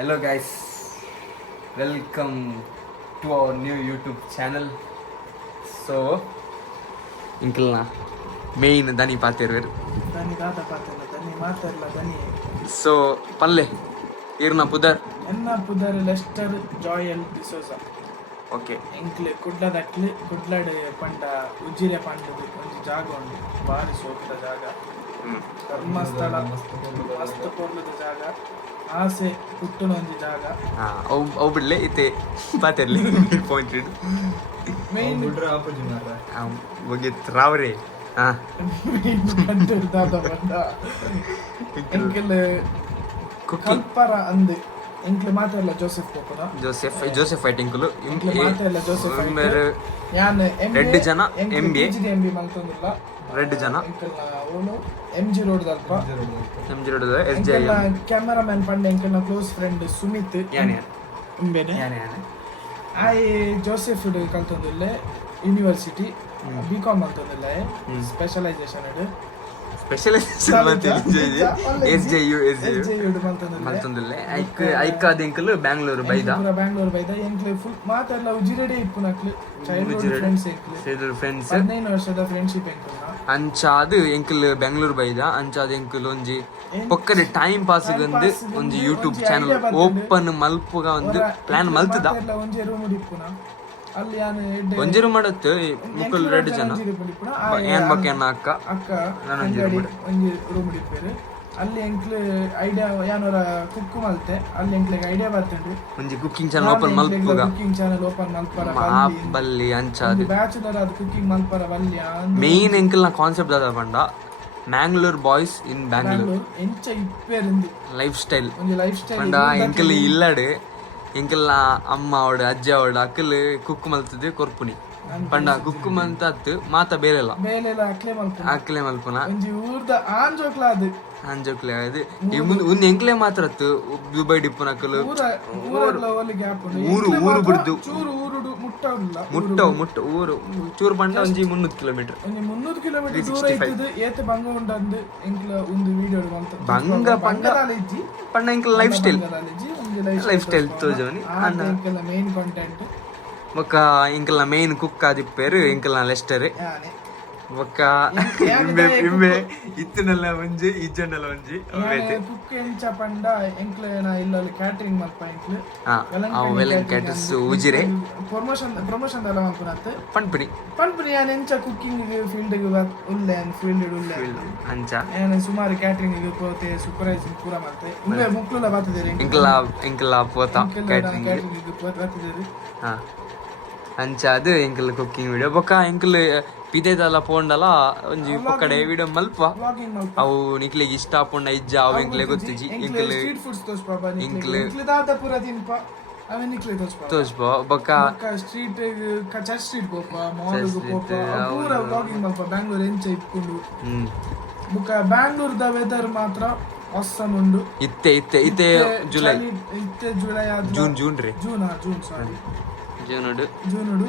Hello guys, welcome to our new YouTube channel. So, ಇಂಕಲ್ನ ಮೇಯ್ನ್ ದನಿ ಪಾತಿರ್ವೇರು ದನಿ ದಾದ ಪಾತಿರ್ಲ ದನಿ ಮಾತಿರ್ಲ ದನಿ ಸೊ ಪಲ್ಲೆ ಇರ್ನ ಪುದರ್ ಎನ್ನ ಪುದರ್ ಲೆಸ್ಟರ್ ಜಾಯಲ್ ಡಿಸೋಜಾ ಓಕೆ ಇಂಕ್ಲೆ ಕುಡ್ಲದಕ್ಲಿ ಕುಡ್ಲಡ್ ಪಂಡ ಉಜ್ಜಿರೆ ಪಂಡದು ಒಂದು ಜಾಗ ಉಂಡು ಬಾರಿ ಸೋಕದ ಜಾಗ ಧರ್ಮಸ್ಥಳ ಮಸ್ತ್ ಪೊರ್ಲದ ಜಾಗ ಆಸೆ ಹುಟ್ಟುನ ಒಂದು ಜಾಗ ಅವು ಬಿಡ್ಲೆ ಇತ್ತೆ ಪಾತಿರ್ಲಿ ಪಾಯಿಂಟೆಡ್ ಮೇನ್ ಬಗ್ಗೆ ರಾವ್ರೆ ಮೇನ್ ದಾದ ಪಂಡ ಎಂಕೆಲ್ ಕಲ್ಪರ ಅಂದ್ ಎಂಕ್ಲೆ ಮಾತೆಲ್ಲ ಜೋಸೆಫ್ ಪೋಪುನ ಜೋಸೆಫ್ ಐಟಿಂಕುಲು ಎಂಕ್ಲೆ ಮಾತೆಲ್ಲ ಜೋಸೆಫ್ ಯಾನ್ ರೆಡ್ ಜನ MBA MB ಮಂತೊಂದಿಲ್ಲ ರೆಡ್ ಜನ ಅವನು MG ರೋಡ್ ದಲ್ಪ MG ರೋಡ್ SJ ಕ್ಯಾಮರಾಮನ್ ಪಂಡ ಎಂಕಲ್ನ ಕ್ಲೋಸ್ ಫ್ರೆಂಡ್ ಸುಮಿತ್ ಯಾನೆ ಇಂಬೇನೆ ಯಾನೆ ಆಯ್ ಜೋಸೆಫ್ ಕಲ್ತೊಂದಿಲ್ಲ ಯೂನಿವರ್ಸಿಟಿ ಬಿಕಾಮ್ ಅಂತಂದಿಲ್ಲ ಸ್ಪೆಷಲೈಸೇಷನ್ SJU ಮಂತೊಂದಿಲ್ಲ ಐಕಾದಿಂಕಲು ಬ್ಯಾಂಗ್ಳೂರು ಬೈದ ಎಂಕ್ಲೆ ಫುಲ್ ಮಾತೆಲ್ಲ ಉಜಿರೆಡೆ ಇಪ್ಪು ನಕ್ಲು ಚೈಲ್ಡ್ಹುಡ್ ಫ್ರೆಂಡ್ಸ್ 15 ವರ್ಷದ ಫ್ರೆಂಡ್ಶಿಪ್ ಎಂಕಲ್ನ ಅಂಚಾದ್ ಎಂಕಲ್ ಬೆಂಗಳೂರು ಬೈದ ಅಂಚಾದ್ ಎಂಕಲ್ ಒಂಜಿ ಪೊಕ್ಕಡೆ ಟೈಮ್ ಪಾಸ್ ಗಂದು ಒಂಜಿ ಯೂಟ್ಯೂಬ್ ಚಾನಲ್ ಓಪನ್ ಮಲ್ಪುಗ ಒಂದು ಪ್ಲಾನ್ ಮಲ್ತದ ಒಂಜಿ ರೂಮ್ ಇಪ್ಪುನ ಅಲ್ಲಿ ಯಾನು ಒಂಜಿ ರೂಮ್ ಮಾಡತ್ತು ಮುಕ್ಕಲ್ ರೆಡ್ ಜನ ಏನ್ ಬಕ್ಕ ಅಕ್ಕ ನಾನು ಒಂಜಿ ರೂಮ್ ಇಪ್ಪೇರು ಅಲ್ಲಿ ಎಂಕ್ಲೆ ಐಡಿಯಾ ಯಾನೋರ ಕುಕ್ ಮಲ್ತೆ ಅಲ್ಲಿ ಎಂಕ್ಲೆಗ್ ಐಡಿಯಾ ಬರ್ತುಂಡು ಒಂಜಿ ಕುಕಿಂಗ್ ಚಾನಲ್ ಓಪನ್ ಮಲ್ಪುಗ ಕುಕಿಂಗ್ ಚಾನಲ್ ಓಪನ್ ಮಲ್ಪರ ಬಲ್ಲಿ ಅಂಚಾದ್ ಬ್ಯಾಚುಲರ್ ಅದು ಕುಕಿಂಗ್ ಮಲ್ಪರ ಬಲ್ಲಿ ಮೇನ್ ಎಂಕಲ್ ನ ಕಾನ್ಸೆಪ್ಟ್ ಅದ ಪಂಡ ಮ್ಯಾಂಗ್ಳೂರ್ ಬಾಯ್ಸ್ ಇನ್ ಬ್ಯಾಂಗ್ಳೂರ್ ಎಂಚ ಇಪ್ಪೇರಿಂದು ಲೈಫ್ ಸ್ಟೈಲ್ ಒಂಜಿ ಲೈಫ್ ಸ್ಟೈಲ್ ಪಂಡ ಎಂಕಲ್ ಇಲ್ಲಡ್ ಎಂಕಲ್ನ ಅಮ್ಮ ಅವಡು ಅಜ್ಜ ಅವಡು ಅಕ್ಕಲ್ ಕುಕ್ ಮಲ್ತದೆ ಕೊರ್ಪುನಿ ಪಂಡ ಕುಕ್ ಮಂತತ್ ಮಾತ ಬೇರೆಲ್ಲ ಬೇಲೆಲ್ಲ ಅಕ್ಲೆ ಮಲ್ಪುನ ಒಂಜಿ ಊರ್ದ ಆಂಜೋಕ್ಲ ಅದು ಅಂಜೋಕ್ಲೆ ಅದು ಈ ಮುಂದೆ ಒಂದು ಎಂಕ್ಲೆ ಮಾತ್ರ ದುಬೈ ಡಿಪ್ಪುನ ಅಕ್ಕಲು ಊರು ಬಿಡ್ದು ಮುಟ್ಟ ಊರು ಚೂರು ಪಂಡ ಒಂಜಿ 300 ಕಿಲೋಮೀಟರ್ ಒಂಜಿ 300 ಕಿಲೋಮೀಟರ್ ದೂರ ಇತ್ತದು ಏತೆ ಬಂಗ ಉಂಡಂದು ಎಂಕ್ಲ ಒಂದು ವಿಡಿಯೋ ಅಂತ ಬಂಗ ಪಂಡ ಎಂಕ್ಲ ಲೈಫ್ ಸ್ಟೈಲ್ ತೋಜವನಿ ಎಂಕ್ಲ ಮೇನ್ ಕಂಟೆಂಟ್ ಒಕ್ಕ ಎಂಕಲ್ನ ಮೇನ್ ಕುಕ್ ಆದಿಪ್ಪೇರು ಎಂಕಲ್ನ ಲೆಸ್ಟರ್ ಒಕ್ಕ ಇಮ್ಮೆ ಇತ್ತನೆಲ್ಲ ಒಂಜಿ ಇಜ್ಜಂಡಲ ಒಂಜಿ ಕುಕ್ ಎಂಚ ಪಂಡ ಎಂಕ್ಲೆನ ಇಲ್ಲಲ್ಲಿ ಕ್ಯಾಟರಿಂಗ್ ಮಲ್ಪ ಎಂಕ್ಲೆ ಅವು ವೆಲ್ಲೆನ್ ಕ್ಯಾಟರ್ಸ್ ಉಜಿರೆ ಪ್ರಮೋಷನ್ ಎಲ್ಲ ಮಲ್ಪುನತ್ತೆ ಪಣ್ಪುನಿ ಯಾನ್ ಎಂಚ ಕುಕ್ಕಿಂಗ್ ಫೀಲ್ಡ್ ಉಲ್ಲೆ ಫೀಲ್ಡ್ ಉಲ್ಲೆ ಅಂಚ ಯಾನ್ ಸುಮಾರು ಕ್ಯಾಟರಿಂಗ್ ಪೋತೆ ಸೂಪರ್ವೈಸಿಂಗ್ ಪೂರ ಮಲ್ತೆ ಉಲ್ಲೆ ಮುಕ್ಲುಲ ಬಾತಿದೇರಿ ಎಂಕಲ ಪೋತ ಕ್ಯಾಟರಿಂಗ್ ಬಾತಿದೇರಿ ಅಂಚ ಅದು ಎಂಕಲ್ ಕುಕ್ಕಿಂಗ್ ವಿಡಿಯೋ ಬೊಕ್ಕ ಎಂಕಲ್ ಪಿದೆದಲ್ಲ ಪೋಂಡಲ ಒಂಜಿ ಪೊಕ್ಕಡೆ ವಿಡಿಯೋ ಮಲ್ಪ ಅವು ನಿಕ್ಲೆಗ್ ಇಷ್ಟ ಪೋಂಡ ಇಜ್ಜ ಅವು ಎಂಕ್ಲೆ ಗೊತ್ತಿಜಿ ಎಂಕಲ್ ತೋಸ್ಪ ಬೊಕ್ಕ ಸ್ಟ್ರೀಟ್ ಚರ್ಚ್ ಸ್ಟ್ರೀಟ್ ಪೋಪ ಮಾಲ್ ಪೋಪ ಪೂರ ವ್ಲಾಗಿಂಗ್ ಮಲ್ಪ ಬ್ಯಾಂಗ್ಳೂರ್ ಎಂಚ ಇಟ್ಕೊಂಡು ಬೊಕ್ಕ ಬ್ಯಾಂಗ್ಳೂರ್ದ ವೆದರ್ ಮಾತ್ರ awesome ಉಂಡು ಇತ್ತೆ ಜುಲೈ ಜೂನ್ ರೀ ಜೂನ್ ಸಾರಿ ಜೂನುಡು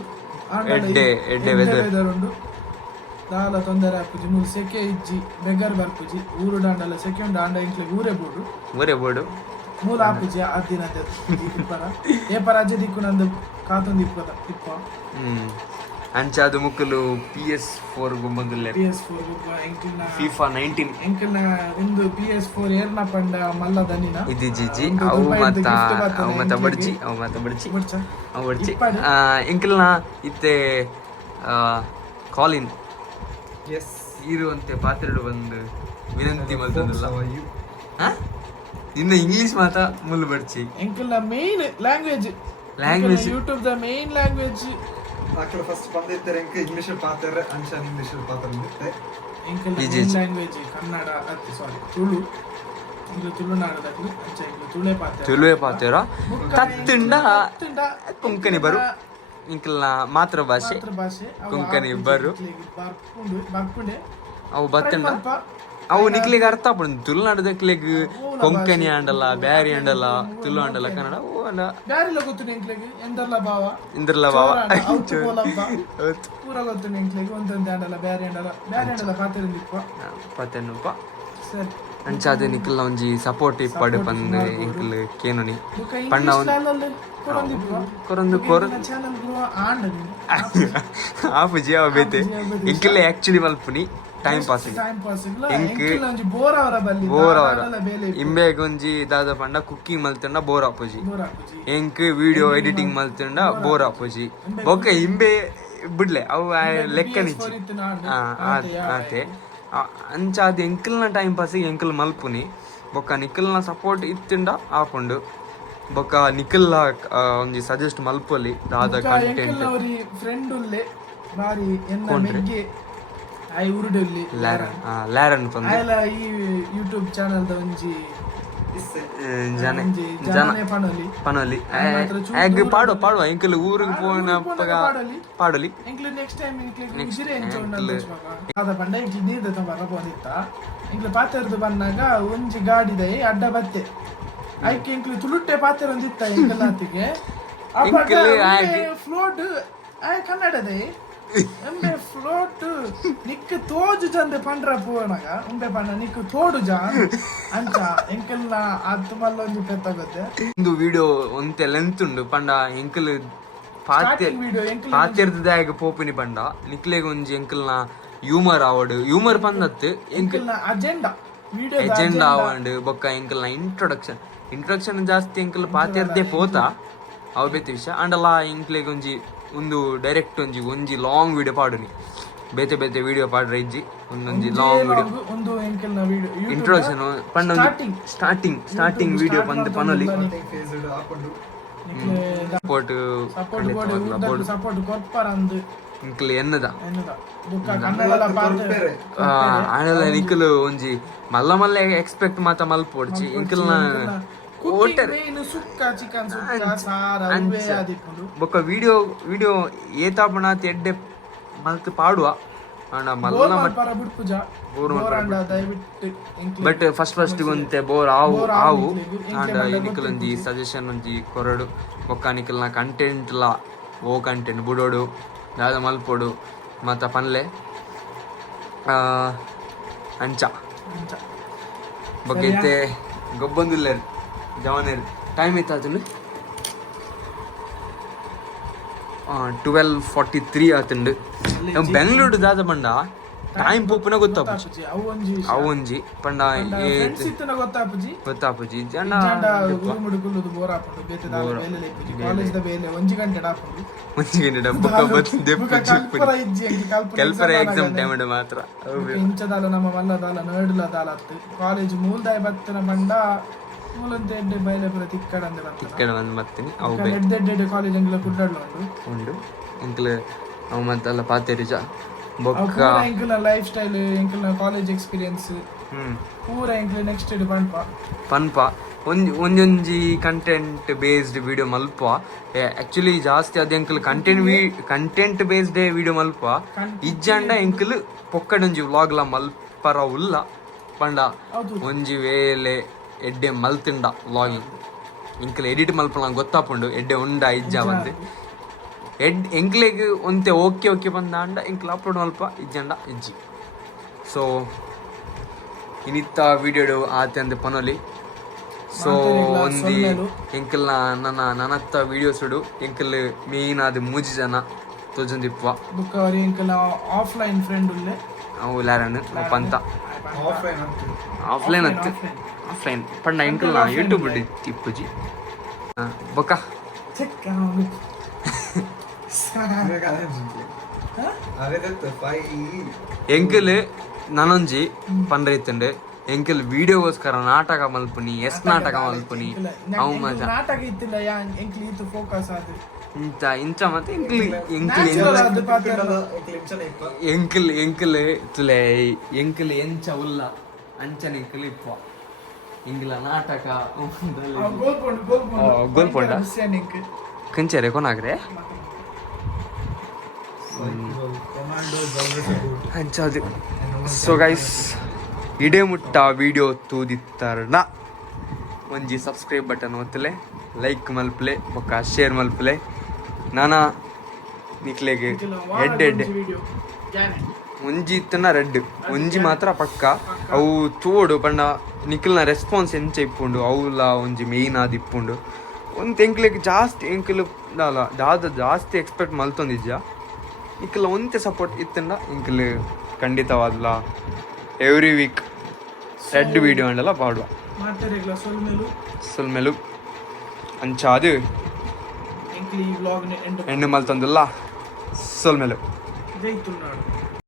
ಎಡ್ಡೆ ವೆದರ್ ಉಂಡು ದಾಲ ತೊಂದರೆ ಆಪುಜಿ ಮೂಲು ಸೆಕೆ ಇಜ್ಜಿ ಬೆಗರ್ ಬರ್ಪುಜಿ ಊರು ದಾಂಡಲ ಸೆಕೆ ಉಂಡು ಆಂಡ ಇಂಕ್ಲೆಗ್ ಊರೇ ಬೋಡು ಮೂಲ ಆಪುಜಿ ಆ ದಿನ ಇಪ್ಪರ ಏಪರ ಅಜ್ಜೆ ದಿಕ್ಕು ನಂದು ಕಾತೊಂದು ಇಪ್ಪ ಅಂಚಾದು ಮುಕ್ಕಲು PS4 ಗುಂಬಂದುಲ್ಲೆ FIFA 19 ಎಂಕಲ್ನ ಒಂದು PS4 ಏರ್ನ ಪಂಡ ಮಲ್ಲ ದನಿನ ಇದು ಜಿಜಿ ಅವು ಮತ್ತ ಬಡ್ಜಿ ಎಂಕಲ್ನ ಇತ್ತೆ ಕಾಲಿನ್ ಇರುವಂತೆ ಪಾತ್ರೆಡು ಬಂದು ವಿನಂತಿ ಮಲ್ತದಲ್ಲ ಇನ್ನು ಇಂಗ್ಲಿಷ್ ಮಾತ ಮುಲ್ಲು ಬಡ್ಚಿ ಎಂಕಲ್ನ ಮೇನ್ ಲ್ಯಾಂಗ್ವೇಜ್ ಯೂಟ್ಯೂಬ್ ದ ಮೇನ್ ಲ್ಯಾಂಗ್ವೇಜ್ ಆಕಳು ಫಸ್ಟ್ ಬಂದಿರ್ತಾರೆ ಇಂಗ್ಲಿಷ್ ಪಾತ್ರ ಅಂಶ ಇಂಗ್ಲಿಷ್ ಪಾತ್ರ ಇರುತ್ತೆ ಮೇನ್ ಲ್ಯಾಂಗ್ವೇಜ್ ಕನ್ನಡ ಸಾರಿ ತುಳುನಾಡದಲ್ಲಿ ಅಂಚ ತುಳುವೆ ಪಾತ್ರ ಕತ್ತುಂಡ ಕೊಂಕಣಿ ಬರು ಇಂಕಲ್ನ ಮಾತೃ ಭಾಷೆ ಕೊಂಕಣಿ ಬರು ಅವು ಬತ್ತಂಡ ಅವು ನಿಕ್ಲಿಗೆ ಅರ್ಥ ಪಡ್ ತುಳುನಾಡದಕ್ಲೆಗ್ ಕೊಂಕಣಿ ಆಂಡಲ್ಲ ಬ್ಯಾರಿ ಆಂಡಲ್ಲ ತುಳು ಆಂಡಲ್ಲ ಕನ್ನಡ ಬ್ಯಾರಿಲ ಗೊತ್ತು ಎಂಕ್ಲೆಗ್ ಎಂದರ್ಲ ಭಾವ ಪೂರ ಗೊತ್ತು ಎಂಕ್ಲೆಗ್ ಒಂದೊಂದು ಆಂಡಲ್ಲ ಬ್ಯಾರಿ ಆಂಡಲ್ಲ ಪಾತೆರಲಿಪ್ಪ ಸರಿ. ಅಂಚಾದ ನಿಖಿಲ್ ಒಂಜಿ ಸಪೋರ್ಟ್ ಇಪ್ಪಡು ಪಂದ್ ಎಂಕಲ್ ಕೇನುನಿ ಪಂಡ ಕೊರೊಂದು ಚಾನಲ್ ಆಂಡ ಆಪುಜಿ ಅವ ಬೇತೆ ಎಂಕಲ್ ಆಕ್ಚುಲಿ ಮಲ್ಪುನಿ ಟೈಮ್ ಪಾಸ್ ಬೋರ್ ಅವರ ಇಂಬೇಗ ಒಂಜಿ ದಾದ ಪಂಡ ಕುಕ್ಕಿಂಗ್ ಮಲ್ತಂಡ ಬೋರ್ ಆಪುಜಿ ಎಂಕ್ ವಿಡಿಯೋ ಎಡಿಟಿಂಗ್ ಮಲ್ತಂಡ ಬೋರ್ ಆಪುಜಿ ಬೊಕ್ಕ ಇಂಬೆ ಬಿಡ್ಲೆ ಅವು ಲೆಕ್ಕನಿಚ್ಚಿ ಆತೆ ಅಂಚಾದ ಎಂಕಲ್ನ ಟೈಮ್ ಪಾಸಿಗೆ ಎಂಕಲ್ ಮಲ್ಪುನಿ ಬೊಕ್ಕ ನಿಖಿಲ್ನ ಸಪೋರ್ಟ್ ಇತ್ತಿಂಡ ಆಪುಂಡು ಬೊಕ್ಕ ನಿಖಿಲ್ನ ಒಂಜಿ ಸಜೆಸ್ಟ್ ಮಲ್ಪೊಲಿ ದಾದ ಕಂಟೆಂಟ್ ಫ್ರೆಂಡ್ ಉಲ್ಲೆ ಬಾರಿ ಎನ್ನ ಮೆಗ್ಗೆ ಐ ಉರುಡಲ್ಲಿ ಲಾರನ್ ಪಂದ್ ಐಲ ಈ ಯೂಟ್ಯೂಬ್ ಚಾನೆಲ್ ದ ಒಂಜಿ ಜನ ಪನೊಲಿ ಆಗ್ ಪಾಡುವ ಎಂಕಲ್ ಊರಿಗೆ ಪೋನ ಪಾಡಲಿ ಎಂಕ್ಲು ನೆಕ್ಸ್ಟ್ ಟೈಮ್ ಇಜಿರೆ ಅದ ಬಂಡ ಇಂಚಿ ನೀರ್ದ ತಂಬರ ಬಂದಿತ್ತ ಎಂಕ್ಲು ಪಾತೆರ್ದು ಬಂದಾಗ ಒಂಜಿ ಗಾಡಿದ ಅಡ್ಡ ಬತ್ತೆ ಐಕೆ ಎಂಕ್ಲು ತುಳುಟ್ಟೆ ಪಾತೆರ ಒಂದಿತ್ತ ಎಂಕಲ್ಲಾತಿಗೆ ಫ್ಲೋಟ್ ಕನ್ನಡದೇ ಎಂಬೆ ಫ್ಲೋಟ್ ನಿಕ್ ತೋಜು ಜಂದೆ ಪಂಡ್ರ ಪೋನಾಗ ಉಂಬೆ ಪಂಡ ನಿಕ್ ತೋಡು ಜಾ ಅಂಚ ಎಂಕಲ್ನ ಅದು ಮಲ್ಲೊಂದು ಪೆತ್ತಾಗುತ್ತೆ ಒಂದು ವಿಡಿಯೋ ಒಂತೆ ಲೆಂತ್ ಉಂಡು ಪಂಡ ಎಂಕಲ್ ಪಾತೆರ್ದಾಗ ಪೋಪಿನಿ ಪಂಡ ನಿಕ್ಲೆಗ್ ಒಂಜಿ ಎಂಕಲ್ನ ಹ್ಯೂಮರ್ ಆವಡ್ ಹ್ಯೂಮರ್ ಪಂದತ್ ಎಂಕಲ್ನ ಎಜೆಂಡಾ ಆವಂಡ್ ಬೊಕ್ಕ ಎಂಕಲ್ನ ಇಂಟ್ರೊಡಕ್ಷನ್ ಜಾಸ್ತಿ ಎಂಕಲ್ ಪಾತೆರ್ದೆ ಪೋತಾ ಅವ ಬೇತೆ ವಿಷಯ ಅಂಡಲ್ಲ ಎಂಕ್ಲೆಗ್ ಒಂದು ಡೈರೆಕ್ಟ್ ಒಂಜಿ ಲಾಂಗ್ ವಿಡಿಯೋ ಪಾಡುನಿ ಬೇತೆ ವಿಡಿಯೋ ಪಾಡ್ರೆ ಇಜ್ಜಿ ಒಂದೊಂಜಿ ಲಾಂಗ್ ವಿಡಿಯೋ ಒಂದು ಎಂಕಲ್ನ ವಿಡಿಯೋ ಇಂಟ್ರೊಡಕ್ಷನ್ ಪಂಡ ಸ್ಟಾರ್ಟಿಂಗ್ ವಿಡಿಯೋ ಪನೊಲಿ ಸಪೋರ್ಟ್ ಕೊರ್ಪರ ಅಂದ್ ಇಂಕಲ್ ಎನ್ನದ ಕನ್ನಡ ಆನೆಲ್ಲ ನಿಖಲ್ ಒಂಜಿ ಮಲ್ಲ ಎಕ್ಸ್ಪೆಕ್ಟ್ ಮಾತ ಮಲ್ಪೊಡ್ಚಿ ಇಂಕಲ್ನ ಬೊಕ್ಕ ವಿಡಿಯೋ ಏತಾಪಣ ಎಡ್ಡೆ ಮಲ್ತ್ ಪಾಡುವ ಬಟ್ ಫಸ್ಟ್ ಒಂತೆ ಬೋರ್ ಆವು ಆಂಡ ನಿಖಲ್ ಒಂಜಿ ಸಜೆಷನ್ ಒಂಜಿ ಕೊರಡು ಬೊಕ್ಕ ನಿಖಲ್ನ ಕಂಟೆಂಟ್ ಲ ಓ ಕಂಟೆಂಟ್ ಬುಡೋಡು ದಾದ ಮಲ್ಪೊಡು ಮತ್ತ ಪನ್ಲೆ ಅಂಚ ಬೊಕ್ಕ ಇತ್ತೆ ಗೊಬ್ಬೊಂದುಲ್ಲೆರ್ ಜವಾನೇರು ಟೈಮ್ ಎತ್ತಾತನು 12:43 ಆತುಂಡು ಬೆಂಗಳೂರು ದಾದ ಪಂಡ ಟೈಮ್ ಪೋಪುನ ಗೊತ್ತಾಪುಜಿ ಅವೊಂಜಿ ಪಂಡ ಗೊತ್ತಾಪುಜಿ ಜನ ಒಂಜಿ ಗಂಟೆ ಕೆಲ್ಪರ ಎಕ್ಸಾಮ್ ಟೈಮ್ ಮಾತ್ರ ಇಂಚದಾಲ ನಮ್ಮ ಮಲ್ಲದಾಲ ನಡ್ಲ ದಾಲತ್ ಕಾಲೇಜ್ ಮೂಲ್ದಾಯ ಬತ್ತನ ಪಂಡ ಮೂಲಂತೆ ಎಡ್ಡೆ ಬಯಲೆಪುರ ತಿಕ್ಕಡ ಬಂದು ಬರ್ತೀನಿ ಅವು ಎಡ್ಡೆ ಕಾಲೇಜ್ ಅಂಗ್ಲ ಕುಡ್ಡಾಡ್ಲ ಉಂಡು ಎಂಕ್ಲು ಅವು ಮತ್ತೆಲ್ಲ ಪಾತೆರಿಜ ಬೊಕ್ಕ ಎಂಕ್ಲ ಲೈಫ್ ಸ್ಟೈಲ್ ಎಂಕ್ಲ ಕಾಲೇಜ್ ಎಕ್ಸ್ಪೀರಿಯನ್ಸ್ ಪೂರ ಎಂಕ್ಲ ನೆಕ್ಸ್ಟ್ ಪನ್ಪ ಒಂಜೊಂಜಿ ಕಂಟೆಂಟ್ ಬೇಸ್ಡ್ ವಿಡಿಯೋ ಮಲ್ಪ ಆಕ್ಚುಲಿ ಜಾಸ್ತಿ ಅದು ಎಂಕಲ್ ಕಂಟೆಂಟ್ ಬೇಸ್ಡ್ ವಿಡಿಯೋ ಮಲ್ಪ ಇಜ್ಜಂಡ ಎಂಕಲ್ ಪೊಕ್ಕಡೊಂಜಿ ವ್ಲಾಗ್ಲ ಮಲ್ಪರ ಉಲ್ಲ ಪಂಡ ಒಂಜಿ ವೇಲೆ ಎಡ್ಡೆ ಮಲ್ತಿಂಡ ವ್ಲಾಗಿಂಗ್ ಎಂಕಲ್ ಎಡಿಟ್ ಮಲ್ಪಲ ಗೊತ್ತಾಪುಂಡು ಎಡ್ಡೆ ಉಂಡ ಇಜ್ಜ ಬಂದು ಎಂಕ್ಲೆಗ್ ಒಂತೆ ಓಕೆ ಬಂದ ಅಂಡ ಎಂಕ್ಲ ಅಪ್ಲೋಡ್ ಮಲ್ಪ ಇಜ್ಜಂಡ ಇಜ್ಜಿ ಸೊ ಇನಿತ್ತ ವಿಡಿಯೋ ಆತೆ ಅಂದೆ ಪನೊಲಿ ಸೊ ಒಂದಿ ಎಂಕಲ್ನ ನನ್ನತ್ತ ವಿಡಿಯೋಸ್ ಉಡು ಎಂಕಲ್ ಮೇನ್ ಆದ ಮೂಜಿ ಜನ ತೋಜೊಂದಿಪ್ಪ ಎಂಕಲ್ನ ಆಫ್ಲೈನ್ ಫ್ರೆಂಡ್ ಉಲ್ಲೆ ಅವು ಲಾರನ್ ಪಂತ ಆಫ್ಲೈನ್ ಪಂಡ ಎಂಕಲ್ನ ಯೂಟ್ಯೂಬ್ ತಿಪ್ಪುಜಿ ಬೊಕ್ಕ ಎಂಕಲ್ ನನೊಂಜಿ ಪಂಡ ಇತ್ತಂಡೆ ಎಂಕಲ್ ವಿಡಿಯೋಗೋಸ್ಕರ ನಾಟಕ ಮಲ್ಪುನಿ ನಾಟಕ ಮಲ್ಪುನಿ ಅವು ಮಜಾ ನಾಟಕ ಇತ್ತಿಲ್ಲ ಎಂಕ್ಲಿ ಇತ್ತು ಫೋಕಸ್ ಆದ ಇಂಚ ಮತ್ತೆ ಎಂಕಲ್ ತುಲೆ ಎಂಕಲ್ ಎಂಚ ಉಲ್ಲ ಅಂಚನ ಎಂಕಲ್ ಇಪ್ಪ ಇಂಗ್ಲ ನಾಟಕ ಗೋಲ್ಪೊಂಡ ಕಂಚರೆ ಕೊನಾಗ್ರೆ ಅಂಚದು ಸೊ ಗೈಸ್ ಇಡೇ ಮುಟ್ಟ ವಿಡಿಯೋ ತೂದಿತ್ತಾರಣ ಒಂಜಿ ಸಬ್ಸ್ಕ್ರೈಬ್ ಬಟನ್ ಒತ್ತಲೆ ಲೈಕ್ ಮಲ್ಪಲೆ ಬೊಕ್ಕ ಶೇರ್ ಮಲ್ಪಲೆ ನಾನಾ ನಿಕ್ಲೆಗೆ ಎಡ್ಡೆ ಒಂಜಿ ಇತ್ತನ ರೆಡ್ ಒಂಜಿ ಮಾತ್ರ ಪಕ್ಕ ಅವು ತೋಡು ಪಂಡ ನಿಖಲ್ನ ರೆಸ್ಪಾನ್ಸ್ ಎಂಚ ಇಪ್ಪುಂಡು ಅವಲ ಒಂಜಿ ಮೇಯ್ನ್ ಆದ್ ಇಪ್ಪುಂಡು ಒಂದು ಎಂಕ್ಲೆಗ್ ಜಾಸ್ತಿ ಎಂಕಲ್ ಜಾಸ್ತಿ ಎಕ್ಸ್ಪೆಕ್ಟ್ ಮಲ್ತೊಂದಿಜ್ಜ ನಿಖಲ್ ಒಂತೆ ಸಪೋರ್ಟ್ ಇತ್ತಂಡ ಎಂಕಲ್ ಖಂಡಿತವಾದ್ಲ ಎವ್ರಿ ವೀಕ್ ರೆಡ್ ವಿಡಿಯೋ ಅಂಡಲ್ಲ ಪಾಡುವ ಮಾತೆರೆಗ್ಲ ಸೊಲ್ಮೆಲು ಅಂಚಾದು ಎಂಕ್ಲಿ ಈ ವ್ಲಾಗ್ ನೆ ಎಂಡ್ ಹೆಣ್ಣು ಮಲ್ತೊಂದಿಲ್ಲ ಸೊಲ್ಮೆಲು ಜೈ ತುಳುನಾಡು.